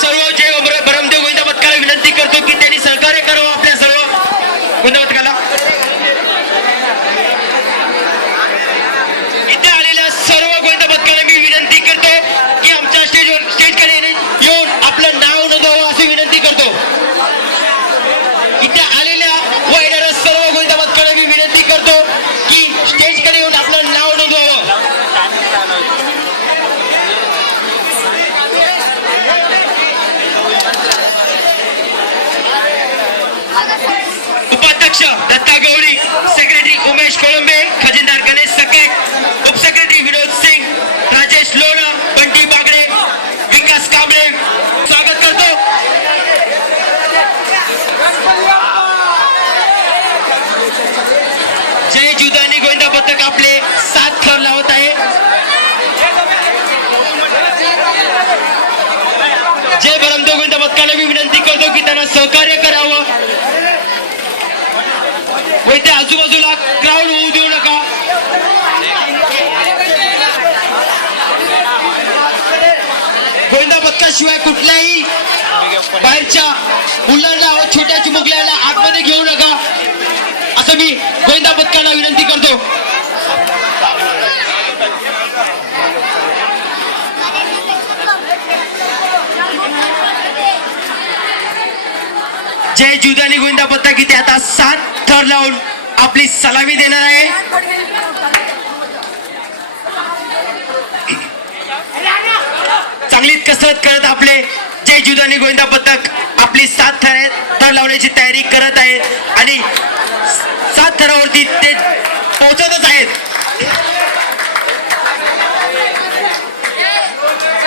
सर्व जे ब्रह्मदेव गोविंदा पथकाला विनंती करतो की त्यांनी सहकार्य करावं आपल्या सर्व गोविंदा पथकाला. इथे आलेल्या सर्व गोविंदा पथकाला मी विनंती करतो की आमच्या स्टेजकडे येऊन आपलं नाव नोंदवावं अशी विनंती करतो. इथे आलेल्या व येणाऱ्या सर्व गोविंदा पथकाला मी विनंती करतो की स्टेजकडे येऊन आपलं नाव नोंदवावं. उपाध्यक्ष दत्ता गौरी, सेक्रेटरी उमेश कोळंबे, खजिनदार गणेश सकेट, उपसेक्रेटरी विनोद सिंग, राजेश लोणा, बंटी बागडे, विकास कांबळे स्वागत करतो. जय जुदानी गोविंदा पथक आपले 7 थर लावत आहे. जय ब्रह्मदेव गोविंदा पथकाला मी विनंती करतो की त्यांना सहकार्य करावं व इथे आजूबाजूला क्राऊड होऊ देऊ नका. गोविंदा पथकाशिवाय कुठल्याही बाहेरच्या मुलांना व छोट्या चिमुकल्यांना आतमध्ये घेऊ नका असं मी गोविंदा पथकाला विनंती करतो. जय जुदानी गोविंदा पथक इथे आता 7 थर लावून आपली सलामी देणार आहे. चांगली कसरत करत आपले जय जुदानी गोविंदा पथक आपली 7 थर लावण्याची तयारी करत आहेत आणि 7 थरावरती ते पोहोचतच आहेत.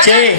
जय